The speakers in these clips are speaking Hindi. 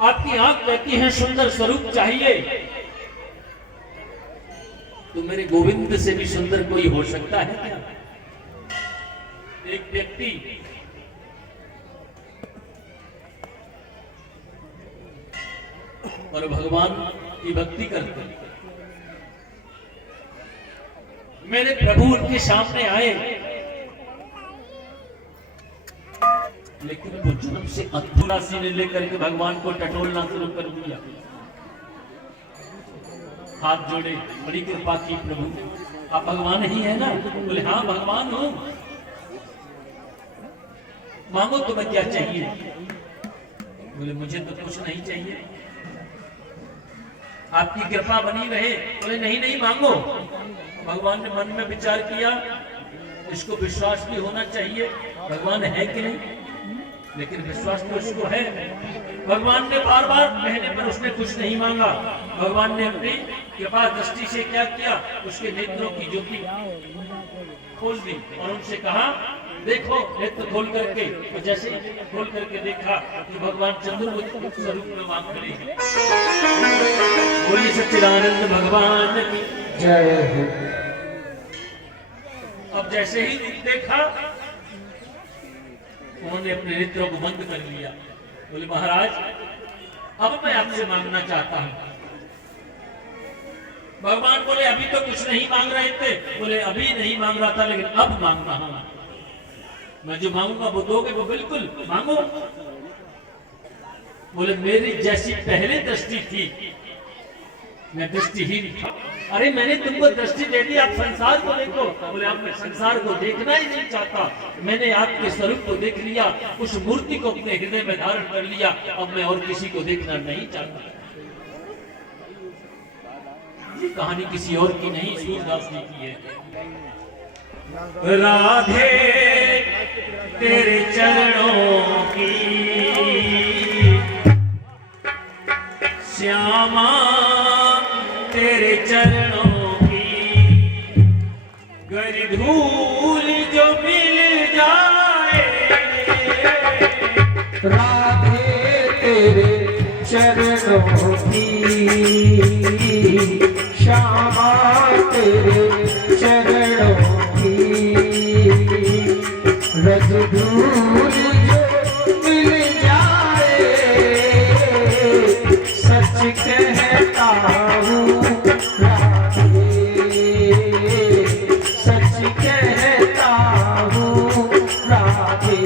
आपकी आंख कहती है सुंदर स्वरूप चाहिए, तो मेरे गोविंद से भी सुंदर कोई हो सकता है क्या? एक व्यक्ति और भगवान की भक्ति करते हैं। मेरे प्रभु उनके सामने आए, लेकिन वो जन्म से अधूरा सीने लेकर के भगवान को टटोलना शुरू कर दिया। हाथ जोड़े, बड़ी कृपा की प्रभु, आप भगवान ही है ना? बोले हाँ भगवान हूं, मांगो तुम्हें क्या चाहिए? बोले मुझे तो कुछ नहीं चाहिए, आपकी कृपा बनी रहे। बोले नहीं नहीं मांगो। भगवान ने मन में विचार किया, इसको विश्वास भी होना चाहिए भगवान है कि नहीं, लेकिन विश्वास तो उसको है। भगवान ने बार बार कहने पर उसने कुछ नहीं मांगा। भगवान ने अपनी कृपा दृष्टि से क्या किया, उसके नेत्रों की ज्योति खोल दी और उनसे कहा देखो। नेत्र खोल करके, तो जैसे खोल करके देखा कि भगवान चंद्रमुख स्वरूप में वहां खड़े हैं। बोलिए सच्चिदानंद भगवान की जय हो। अब जैसे ही देखा, उन्होंने अपने नेत्रों को बंद कर लिया। बोले महाराज अब मैं आपसे मांगना चाहता हूं। भगवान बोले अभी तो कुछ नहीं मांग रहे थे। बोले अभी नहीं मांग रहा था, लेकिन अब मांग रहा हूं। मैं जो मांगूंगा वो दोगे? वो बिल्कुल मांगो। बोले मेरी जैसी पहले दृष्टि थी, मैं दृष्टिहीन था। अरे मैंने तुमको दृष्टि दे दी, आप संसार को देखो। बोले आप मैं संसार को देखना ही नहीं चाहता, मैंने आपके स्वरूप को देख लिया, उस मूर्ति को अपने हृदय में धारण कर लिया। अब मैं और किसी को देखना नहीं चाहता। ये कहानी किसी और की नहीं, सूरदास जी की है। राधे तेरे चरणों की, श्यामा तेरे चरणों की, गरी धूल जो मिल जाए। राधे तेरे चरणों की, श्यामा तेरे चरणों की, रज धूल जो मिल जाए। सच कहता हूँ राधे, सच कहता हूँ राधे।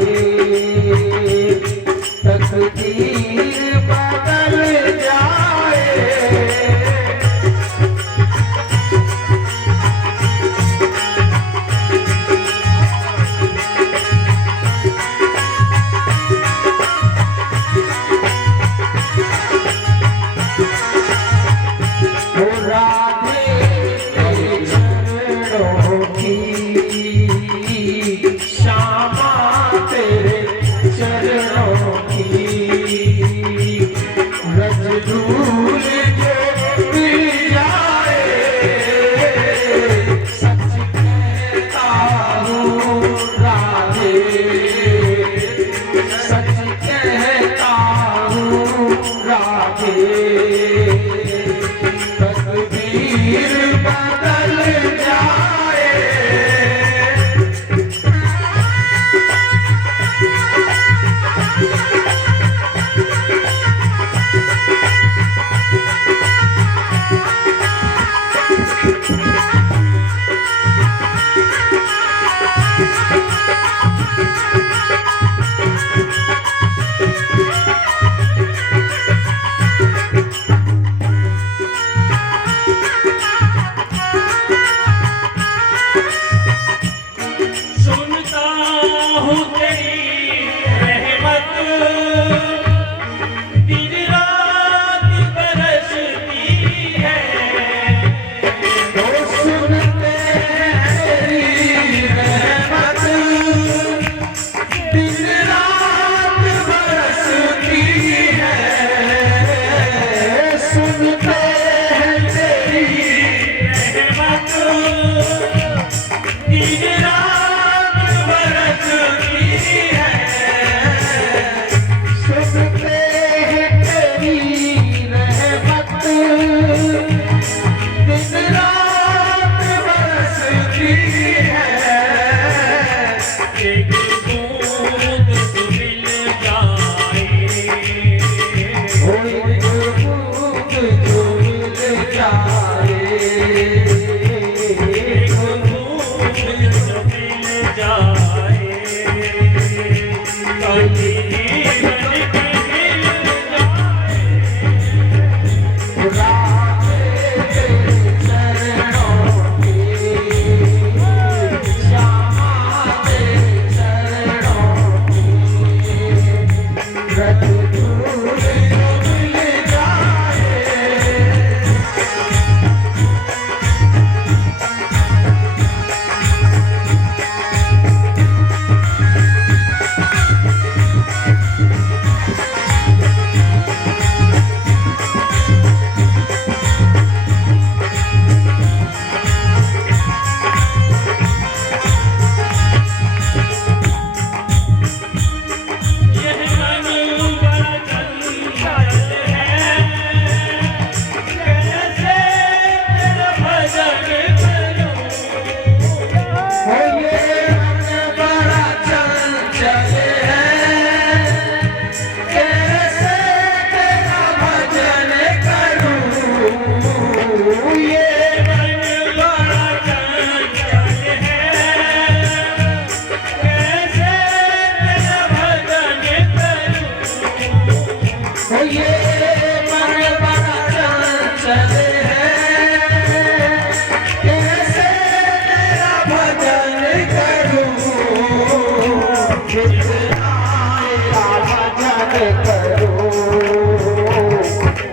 करो,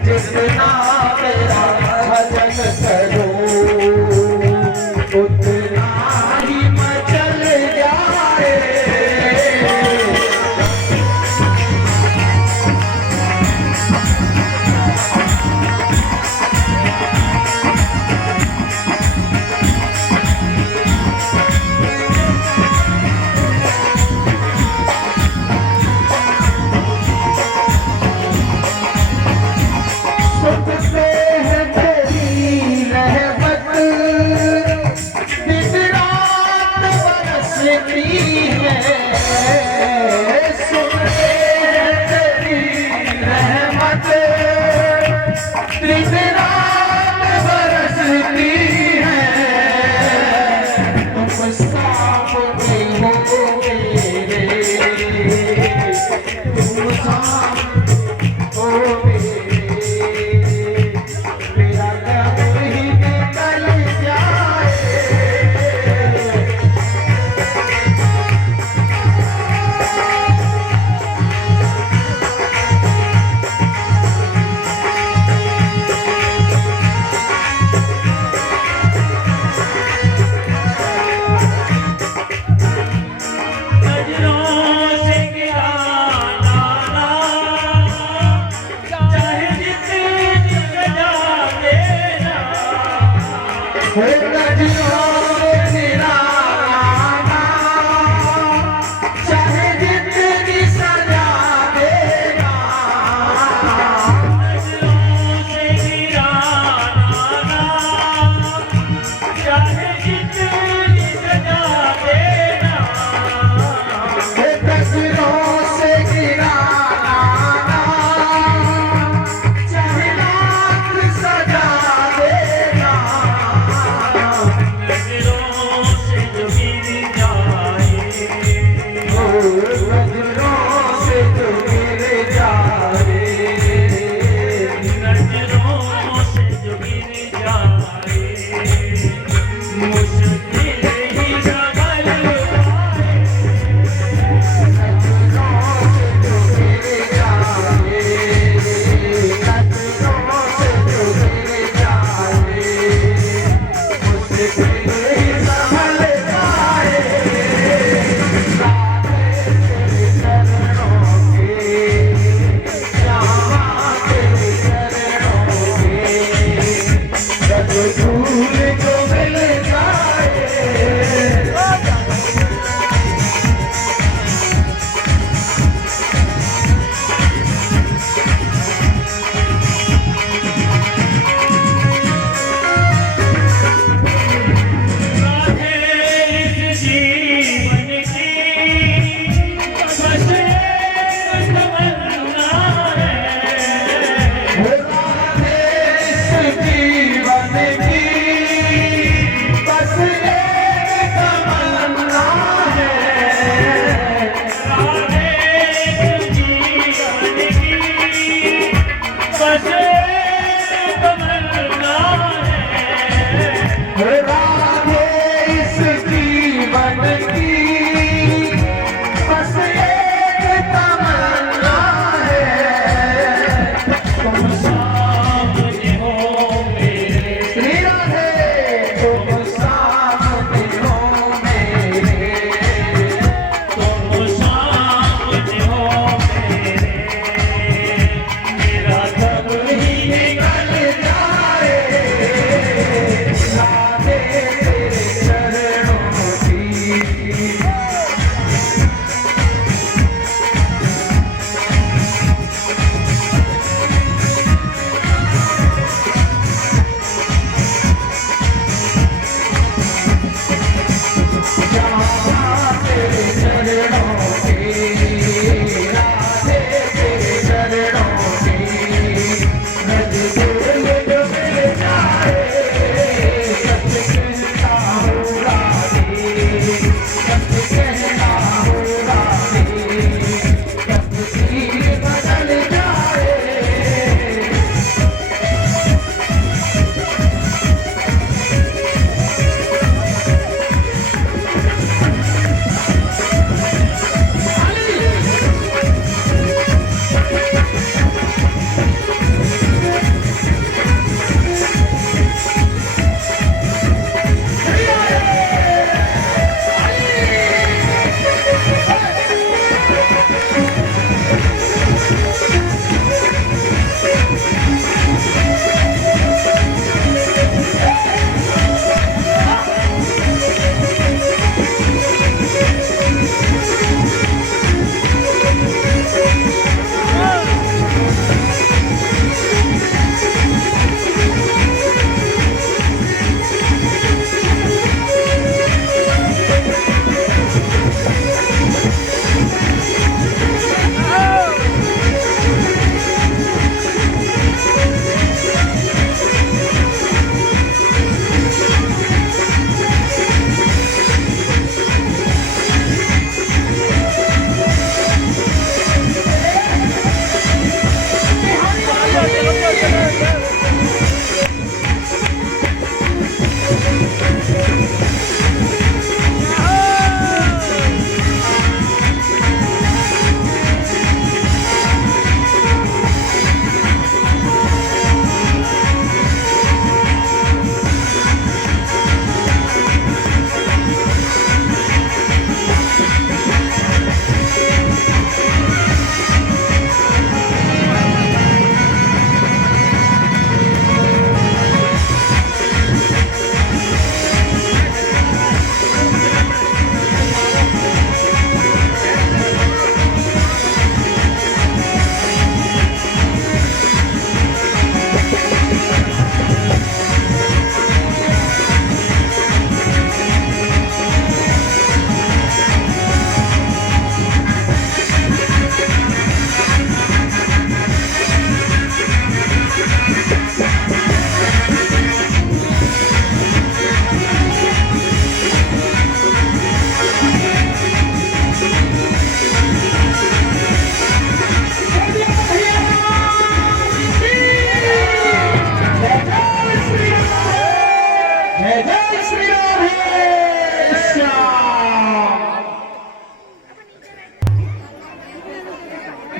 जितना मेरा भजन करो, उतना ही मचल जाए।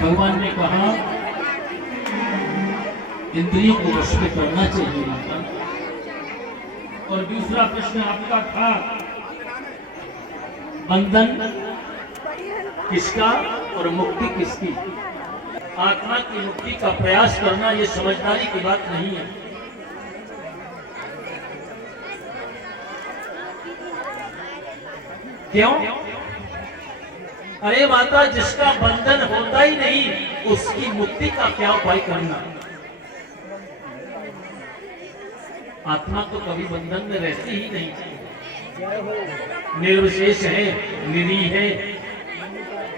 भगवान ने कहा इंद्रियों को वश में करना चाहिए माता। और दूसरा प्रश्न आपका था बंधन किसका और मुक्ति किसकी। आत्मा की मुक्ति का प्रयास करना ये समझदारी की बात नहीं है। क्यों? अरे माता, जिसका बंधन होता ही नहीं उसकी मुक्ति का क्या उपाय करना। आत्मा तो कभी बंधन में रहती ही नहीं, निर्विशेष है, निरीह है,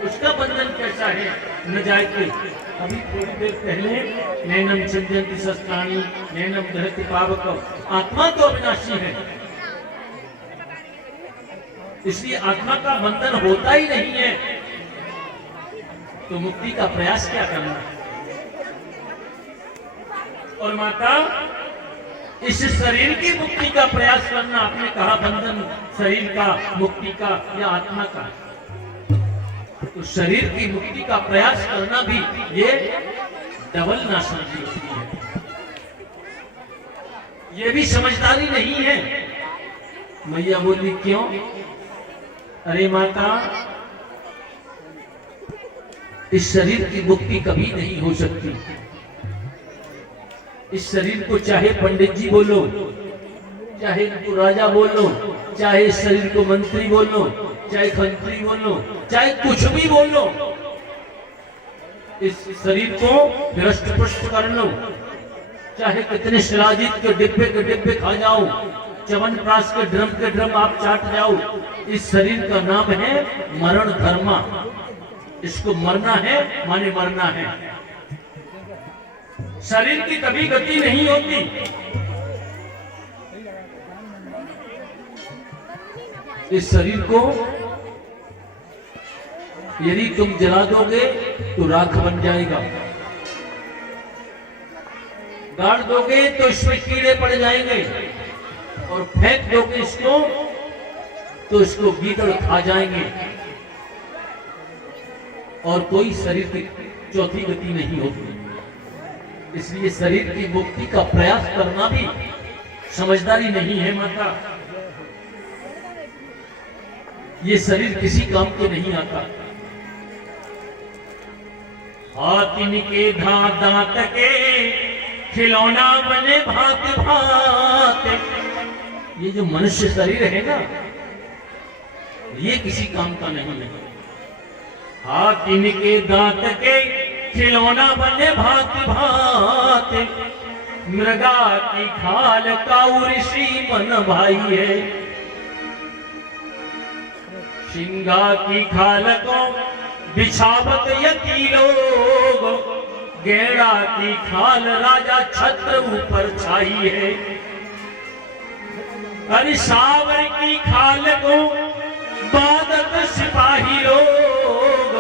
उसका बंधन कैसा है न जायते। अभी थोड़ी देर पहले नैनम छिद्यन्ति शस्त्राणि नैनम दहति पावकम्, आत्मा तो अविनाशी है, इसलिए आत्मा का बंधन होता ही नहीं है, तो मुक्ति का प्रयास क्या करना। और माता, इस शरीर की मुक्ति का प्रयास करना, आपने कहा बंधन शरीर का, मुक्ति का या आत्मा का, तो शरीर की मुक्ति का प्रयास करना भी ये डबल नासमझी होती है, ये भी समझदारी नहीं है। मैया बोली क्यों? अरे माता, इस शरीर की मुक्ति कभी नहीं हो सकती। इस शरीर को चाहे पंडित जी बोलो, चाहे इनको राजा बोलो, चाहे इस शरीर को मंत्री बोलो, चाहे खंत्री बोलो, चाहे कुछ भी बोलो, इस शरीर को भ्रष्ट पुष्ट कर लो, चाहे कितने शिलाजीत के डिब्बे खा जाओ, च्यवनप्राश के ड्रम आप चाट जाओ, इस शरीर का नाम है मरण धर्मा। इसको मरना है माने मरना है। शरीर की कभी गति नहीं होती। इस शरीर को यदि तुम जला दोगे तो राख बन जाएगा, गाड़ दोगे तो इसमें कीड़े पड़ जाएंगे, और फेंक दोगे इसको तो इसको गीदड़ खा जाएंगे, और कोई शरीर की चौथी गति नहीं होती। इसलिए शरीर की मुक्ति का प्रयास करना भी समझदारी नहीं है माता। ये शरीर किसी काम के नहीं आता। हाथिन के दांत के खिलौना बने भांत भांत। ये जो मनुष्य शरीर है ना, ये किसी काम का नहीं है। हाथिन के दांत के खिलौना बने भांत भांत, मृगा की खाल का ऋषि मन भाई है। सिंगा की खाल को बिछावत यति लोग, गेड़ा की खाल राजा छत्र ऊपर छाई है। अरे सावर की खाल को बादत सिपाही लोग,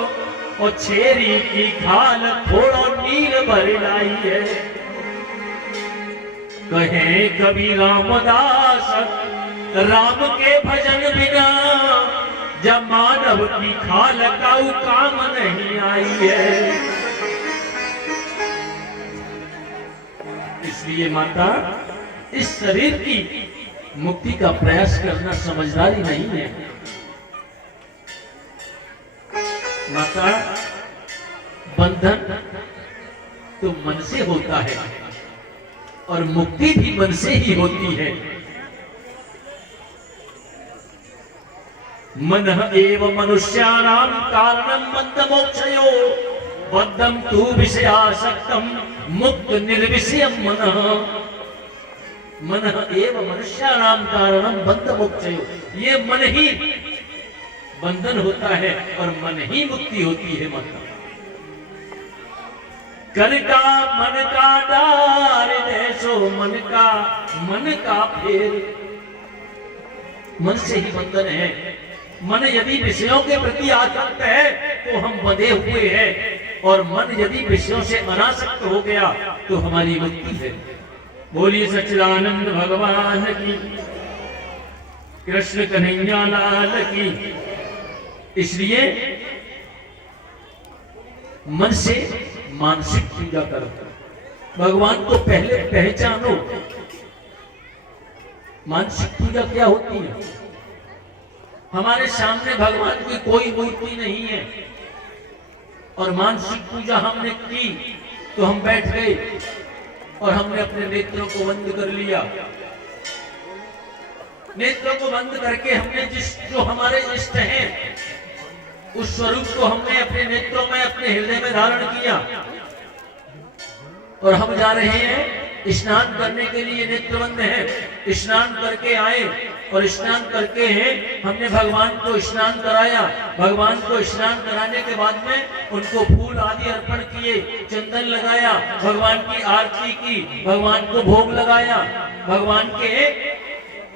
और छेरी की खाल थोड़ा नील भर लाई है। कहे कवि रामदास राम के भजन बिना, जब मानव की खाल का काम नहीं आई है। इसलिए माता, इस शरीर की मुक्ति का प्रयास करना समझदारी नहीं है। माता, बंधन तो मन से होता है और मुक्ति भी मन से ही होती है। मन एव मनुष्याणाम कारणम बद्धमोक्षयो, बद्धम तु विषयासक्तम मुक्त निर्विषयम मनः। मन एव मनुष्याणाम कारणम बद्धमोक्षयो, ये मन ही बंधन होता है और मन ही मुक्ति होती है। कर का मन का डार देशो, मन का फेर। मन से ही बंधन है। मन यदि विषयों के प्रति आसक्त है तो हम बंधे हुए हैं, और मन यदि विषयों से अनासक्त हो गया तो हमारी मुक्ति है। बोलिए सच्चिदानंद भगवान की, कृष्ण कन्हैया लाल की। इसलिए मन से मानसिक पूजा करो। भगवान को पहले पहचानो। मानसिक पूजा क्या होती है? हमारे सामने भगवान की कोई मूर्ति नहीं है और मानसिक पूजा हमने की तो हम बैठ गए और हमने अपने नेत्रों को बंद कर लिया। नेत्रों को बंद करके हमने जो हमारे इष्ट हैं उस स्वरूप को हमने अपने नेत्रों में, अपने हृदय में धारण किया और हम जा रहे हैं स्नान करने के लिए। नेत्र बंद है, स्नान करके आए और स्नान करके हमने भगवान को स्नान कराया। भगवान को स्नान कराने के बाद में उनको फूल आदि अर्पण किए, चंदन लगाया, भगवान की आरती की, भगवान को भोग लगाया, भगवान के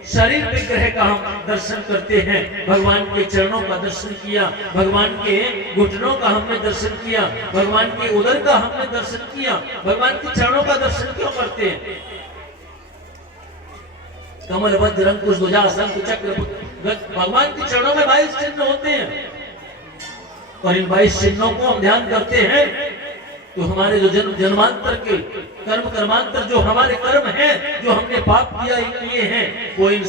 शरीर विग्रह का हम दर्शन करते हैं, भगवान के चरणों का दर्शन किया, भगवान के घुटनों का हमने दर्शन किया, भगवान के उदर का हमने दर्शन किया। भगवान के चरणों का दर्शन क्यों करते हैं? कमल बद्ध अंकुश ध्वजा शंख चक्र, भगवान के चरणों में 22 चिन्ह होते हैं और इन 22 चिन्हों को हम ध्यान करते हैं तो हमारे जो जन्मांतर के कर्मांतर जो हमारे कर्म हैं, जो हमने पाप किए हैं, वो इन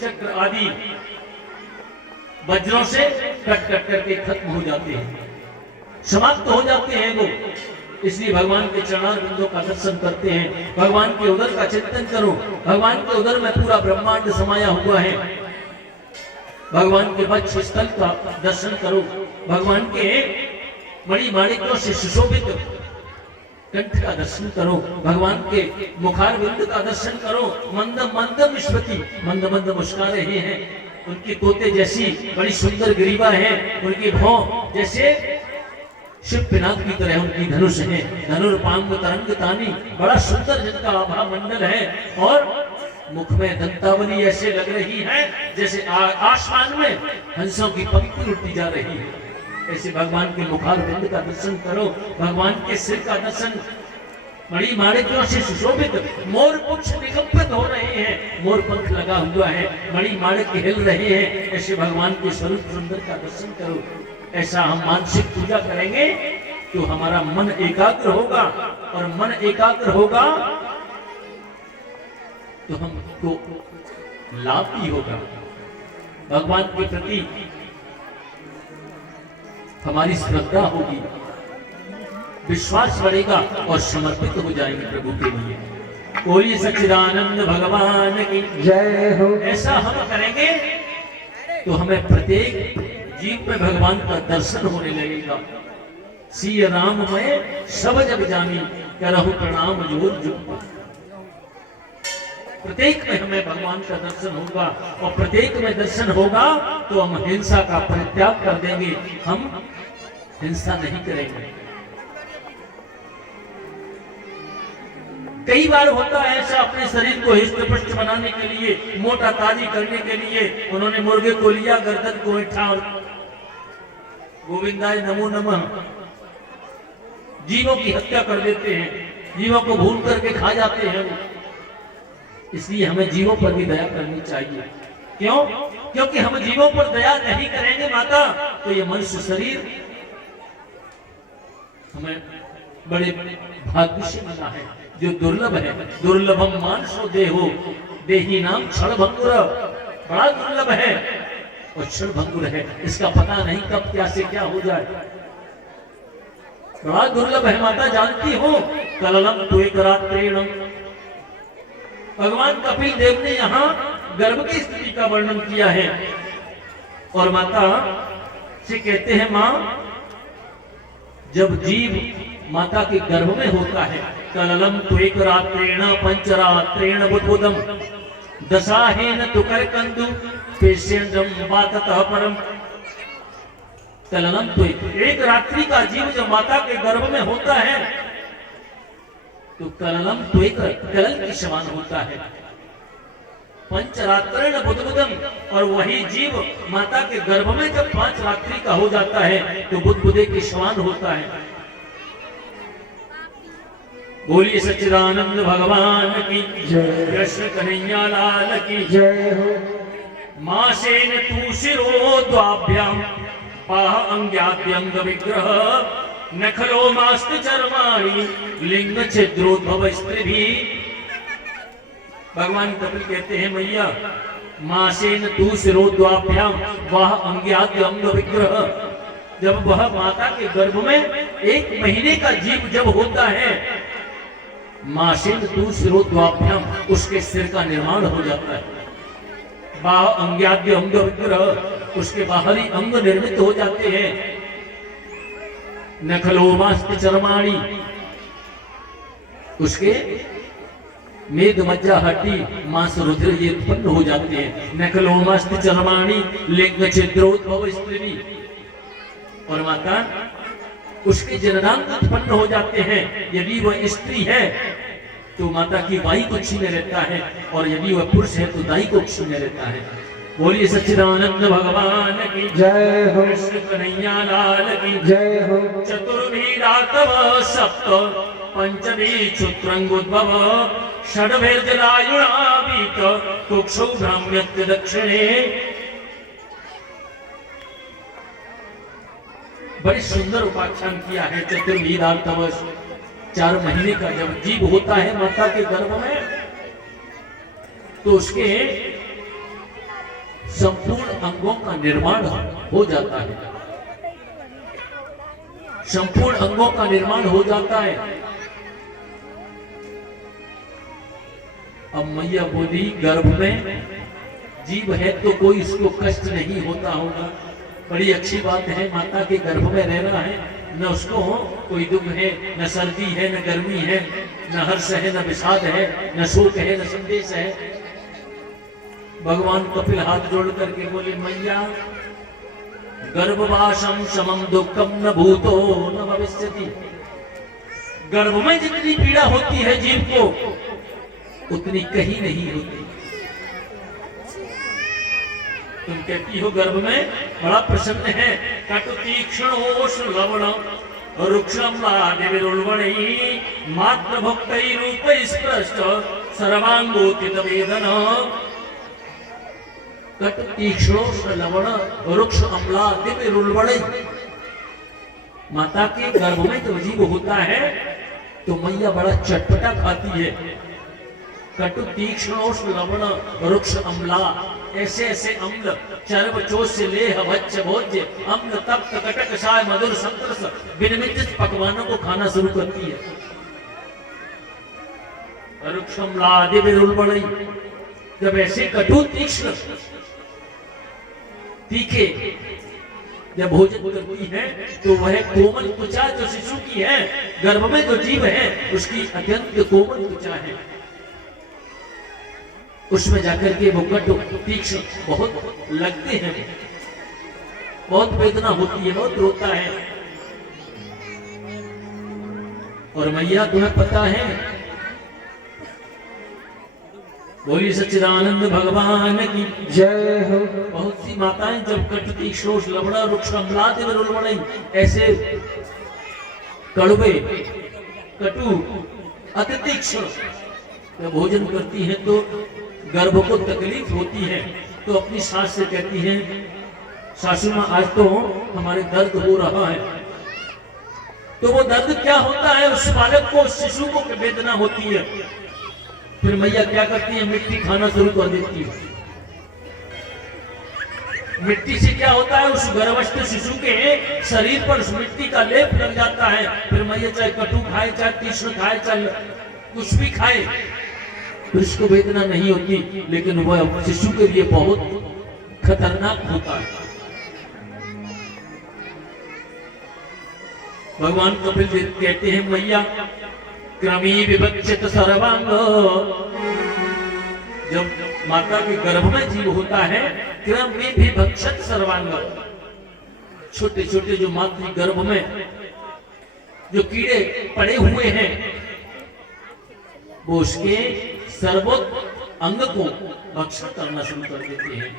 चक्र आदि वज्रों से कट कट करके खत्म हो जाते हैं, समाप्त हो जाते हैं वो। इसलिए भगवान के चरणारविंदों का दर्शन करते हैं। भगवान के उदर का चिंतन करो। भगवान के उदर में पूरा ब्रह्मांड समाया हुआ है। भगवान के वक्ष स्थल का दर्शन करो। भगवान के मणि माणिक्यों से सुशोभित कंठ का दर्शन करो। भगवान के मुखारविंद का दर्शन करो। मंदम मंदम स्मृति, मंद मंद मुस्कुरा रहे हैं। उनकी तोते जैसी बड़ी सुंदर ग्रीवा है। उनकी भौं जैसे शिव पिनाक की तरह उनकी धनुष है। धनुर्पांग तरंग तानी, बड़ा सुंदर जिनका आभा मंडल है और मुख में दंतावली ऐसे लग रही है जैसे आसमान में हंसों की पंक्ति उड़ती जा रही है। ऐसे भगवान के मुखारविंद का दर्शन करो। भगवान के सिर का दर्शन मणि माणिक्यों से सुशोभित, मोर पुच्छ निकंपित हो रहे हैं, मोर पंख लगा हुआ है, मणि माणिक हिल रहे हैं। ऐसे भगवान के स्वरूप सुंदर का दर्शन करो। ऐसा हम मानसिक पूजा करेंगे तो हमारा मन एकाग्र होगा और मन एकाग्र होगा तो हमको लाभ भी होगा। भगवान के प्रति हमारी श्रद्धा होगी, विश्वास बढ़ेगा और समर्पित हो जाएंगे प्रभु के लिए। बोलिए सच्चिदानंद भगवान की जय हो। ऐसा हम करेंगे तो हमें प्रत्येक जीव में भगवान का दर्शन होने लगेगा। सिय राम मैं सब जग जानी, करहु प्रणाम जोर जुग। प्रत्येक में हमें भगवान का दर्शन होगा और प्रत्येक में दर्शन होगा तो हम हिंसा का परित्याग कर देंगे। हम हिंसा नहीं करेंगे। कई बार होता है ऐसा, अपने शरीर को हिष्ट-पुष्ट बनाने के लिए, मोटा ताजी करने के लिए उन्होंने मुर्गे को लिया, गर्दन को उठा और गोविंदाय नमो नमः जीवों की हत्या कर देते हैं, जीवों को भून करके खा जाते हैं। इसलिए हमें जीवों पर भी दया करनी चाहिए। क्यों? क्योंकि हम जीवों पर दया नहीं करेंगे माता तो ये मनुष्य शरीर हमें बड़े भाग्य से मिला है जो दुर्लभ है। दुर्लभम मानसो देहो देही नाम क्षणभंगुर, बड़ा दुर्लभ है और क्षणभंगुर है। इसका पता नहीं कब क्या से क्या हो जाए। बड़ा दुर्लभ है माता, जानती हो। कललम त्वेक रात्रेण, भगवान कपिल देव ने यहाँ गर्भ की स्थिति का वर्णन किया है और माता से कहते हैं, माँ जब जीव माता के गर्भ में होता है, कललम त्वेक रात्रेण पंचरात्रेण बुद्बुदम दशाहेन तुकर कंदु पेशेंद्रम बाततः परम। कललम त्वेक, एक रात्रि का जीव जब माता के गर्भ में होता है तो कललम त्वेक, कलल के समान होता है। पंचरात्रेण बुद्बुदम, और वही जीव माता के गर्भ में जब 5 रात्रि का हो जाता है तो बुद्बुदे के समान होता है। बोलिए सच्चिदानंद भगवान की जय, कृष्ण कन्हैया लाल की जय हो। मासेन तू शिरो द्वाभ्याम पाह अंग्याद्यंग विग्रह नखलो मास्त चरमाणी लिंग छिद्रोद्भव स्त्री भी। भगवान कपिल कहते हैं मैया मासेन तू सिरोद्वाभ्याम वह अंग्याद्य अंग विग्रह। जब वह माता के गर्भ में 1 महीने का जीव जब होता है, मासेन तू सिरोद्वाभ्याम उसके सिर का निर्माण हो जाता है। बाह अंग्याद्य अंग विग्रह उसके बाहरी अंग निर्मित हो जाते हैं। नखलोमास्त चरमाणी उसके मेद मज्जा हड्डी मांस रुधिर ये उत्पन्न हो जाते हैं। नखलोमास्त चरमाणी लिंग छिद्रोद्भव स्त्री। और माता उसके जननांग उत्पन्न हो जाते हैं। यदि वह स्त्री है तो माता की वाई को छीने रहता है, और यदि वह पुरुष है तो दाई को छीने रहता है। बोलिए सच्चिदानंद भगवान की जय हो। कृष्ण कन्हैया लाल की जय हो। चतुर्भी रातव सप्त पंचमी क्षुत्रंगोद्भव षड्भिर्जलायुणावीत कुक्षौ भ्राम्यत्य दक्षिणे। बड़ी सुंदर उपाख्यान किया है। चतुर्भी रातव 4 महीने का जब जीव होता है माता के गर्भ में, तो उसके संपूर्ण अंगों का निर्माण हो जाता है। संपूर्ण अंगों का निर्माण हो जाता है। अब मैया बोली गर्भ में जीव है तो कोई इसको कष्ट नहीं होता होगा। बड़ी अच्छी बात है, माता के गर्भ में रहना है, न उसको कोई दुख है, न सर्दी है, न गर्मी है, न हर्ष है, न विषाद है, न शोक है, न संदेश है। भगवान कपिल हाथ जोड़ करके बोले मैया गर्भवासम समम दुखम न भूतो न भविष्यति। गर्भ में जितनी पीड़ा होती है जीव को उतनी कहीं नहीं होती। तुम कहती हो गर्भ में बड़ा प्रसन्न है। कटु तीक्ष्ण लवण रुक्षम लादिविरुल्वणी मात्र भक्तै रूप स्पृष्ट सर्वांगोतित वेदन। कटु तीक्ष्ण लवण रुक्ष अम्ला दिव्य। माता के गर्भ में जो जीव होता है तो मैया बड़ा चटपटा खाती है। कटु तीक्ष्ण लवण रुक्ष अम्ला, ऐसे ऐसे अम्ल चर्म चोष से लेह भच्च भोज्य अम्ल तप्त कटक साय मधुर संतरस विनिमित पकवानों को खाना शुरू करती है। रुक्ष अम्ला दिव्य। जब ऐसे कटु तीक्ष्ण तीखे जब भोजन करती है तो वह कोमल त्वचा जो शिशु की है, गर्भ में जो जीव है उसकी अत्यंत कोमल त्वचा है, उसमें जाकर के वो कटु तीक्ष्ण बहुत लगते हैं, बहुत वेदना होती है, बहुत रोता है। और मैया तुम्हें पता है, बोली सच्चिदानंद भगवान की जय हो। बहुत सी माताएं जब कटु तीक्ष्ण लवड़ा रुक्ष अम्लादि विरुल्वणी ऐसे कड़वे कटु अति तीक्ष्ण जब भोजन करती हैं तो गर्भ को तकलीफ होती है, तो अपनी सास से कहती हैं सासू मां आज तो हमारे दर्द हो रहा है। तो वो दर्द क्या होता है, उस बालक को, उस शिशु को वेदना होती है। फिर मैया क्या करती है, मिट्टी खाना शुरू कर देती है। मिट्टी से क्या होता है, उस गर्भस्थ शिशु के शरीर पर उस मिट्टी का लेप लग जाता है। फिर मैया चाहे कटु खाए, चाहे तीक्ष्ण खाए, चाहे कुछ भी खाए, फिर उसको वेदना नहीं होती, लेकिन वह शिशु के लिए बहुत खतरनाक होता है। भगवान कपिल देव कहते हैं मैया क्रमी विभक्षित सर्वांग। जब माता के गर्भ में जीव होता है, क्रम में भी भक्षित सर्वांग, छोटे छोटे जो मातृ गर्भ में जो कीड़े पड़े हुए हैं वो उसके सर्वोत्त अंग को भक्षण करना शुरू कर देते हैं।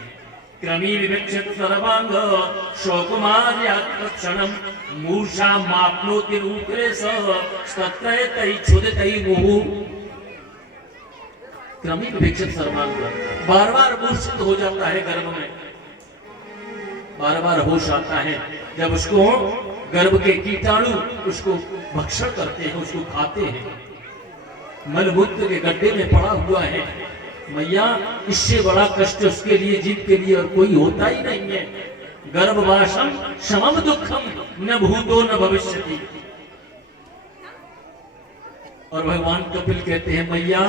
क्रमी विवक्षित सर्वांग शोकुमार्यात्क्षणम मूर्छा माप्नोति रूपेश तत्रय तै क्षुदितै मुहुः। क्रमी विवक्षित सर्वांग बार बार मूर्छित हो जाता है गर्भ में। बार बार होश आता है जब उसको गर्भ के कीटाणु उसको भक्षण करते हैं, उसको खाते हैं, मलमूत्र के गड्ढे में पड़ा हुआ है। मैया इससे बड़ा कष्ट उसके लिए, जीव के लिए और कोई होता ही नहीं है। गर्भवासम समम दुखम न भूतो न भविष्यति। और भगवान कपिल कहते हैं मैया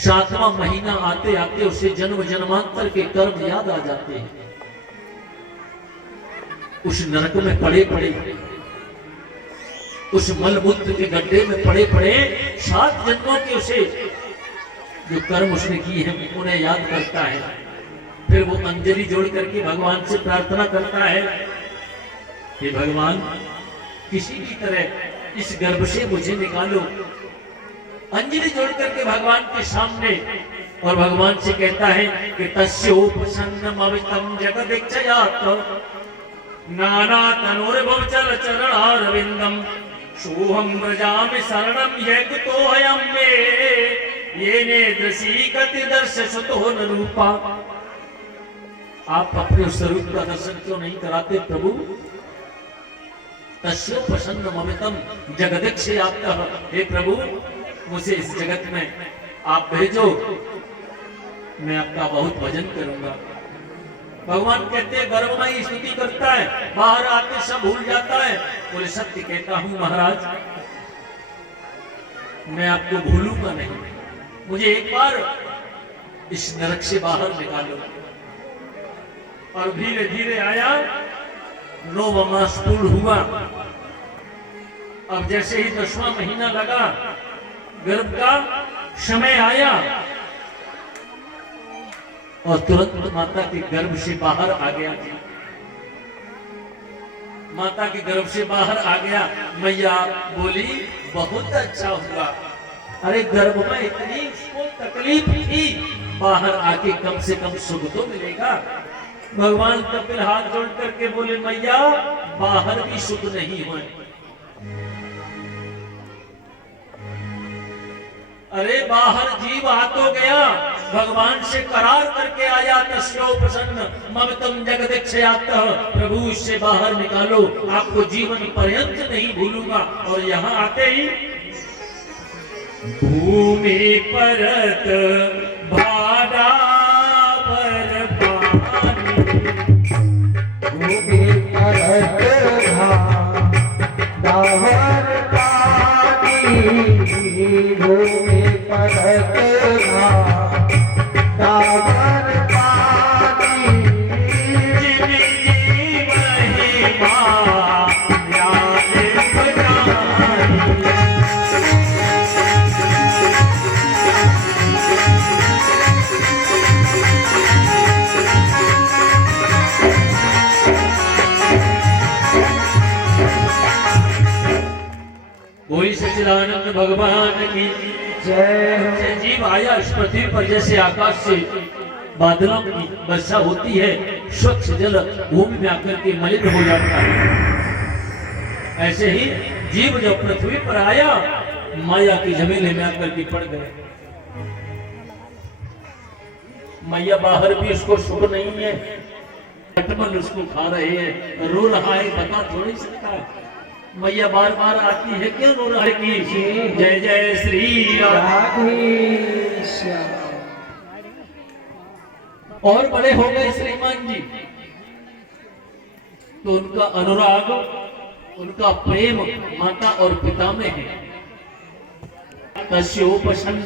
7वां महीना आते आते उसे जन्म जन्मांतर के कर्म याद आ जाते हैं। उस नरक में पड़े पड़े, उस मलमूत्र के गड्ढे में पड़े पड़े 7 जन्मों के उसे जो कर्म उसने किए हैं उन्हें याद करता है। फिर वो अंजलि जोड़ करके भगवान से प्रार्थना करता है कि भगवान किसी भी तरह इस गर्भ से मुझे निकालो। अंजलि जोड़ करके भगवान के सामने, और भगवान से कहता है कि तस्योपसन्नम अवितम जगदिच्छयात् नाना तनोर्भवचल चरणारविंदम सोहम व्रजामि शरणम यज्ञतोऽयं मे येने दृशीकति दर्शसतो न रूपा। आप अपने उस स्वरूप का दर्शन क्यों नहीं कराते प्रभु? तस्योपसन्नम अवितम जगदिच्छयात्, हे प्रभु मुझे इस जगत में आप भेजो, मैं आपका बहुत भजन करूंगा। भगवान कहते हैं गर्भ में ही स्तुति करता है, बाहर आते सब भूल जाता है। बोले सत्य कहता हूं महाराज, मैं आपको भूलूंगा नहीं, मुझे एक बार इस नरक से बाहर निकालो। और धीरे धीरे आया, 9वां मास पूर्ण हुआ। अब जैसे ही 10वां महीना लगा, गर्भ का समय आया और तुरंत माता के गर्भ से बाहर आ गया। माता के गर्भ से बाहर आ गया। मैया बोली बहुत अच्छा हुआ, अरे गर्भ में इतनी उसको तकलीफ थी, बाहर आके कम से कम सुख तो मिलेगा। भगवान कपिल हाथ जोड़ करके बोले मैया बाहर भी सुख नहीं हुए। अरे बाहर जीव आ तो गया, भगवान से करार करके आया, तस्योपसन्न ममतम जगदिच्छयात्, प्रभु इससे बाहर निकालो, आपको जीवन पर्यंत नहीं भूलूंगा। और यहाँ आते ही भूमि परत भाड़ा पर पानी, भूमि परत दावर पानी, भूमि परत दावर पानी, जिनकी महिमा याद बनाई। कोई सच्चिदानंद भगवान की जय। जीव आया इस पृथ्वी पर, जैसे आकाश से बादलों की वर्षा होती है, स्वच्छ जल भूमि में आकर के मलिन हो जाता है, ऐसे ही जीव जब पृथ्वी पर आया माया की झमेले में आकर के पड़ गए। मैया बाहर भी उसको सुख नहीं है, कटमल उसको खा रहे हैं, रो रहा है, बता थोड़ी सकता है। मैया बार बार आती है, क्यों रो रहा है कि जय जय श्री राधे श्याम। और बड़े हो गए श्रीमान जी, तो उनका अनुराग, उनका प्रेम माता और पिता में है। तस्योपसन्न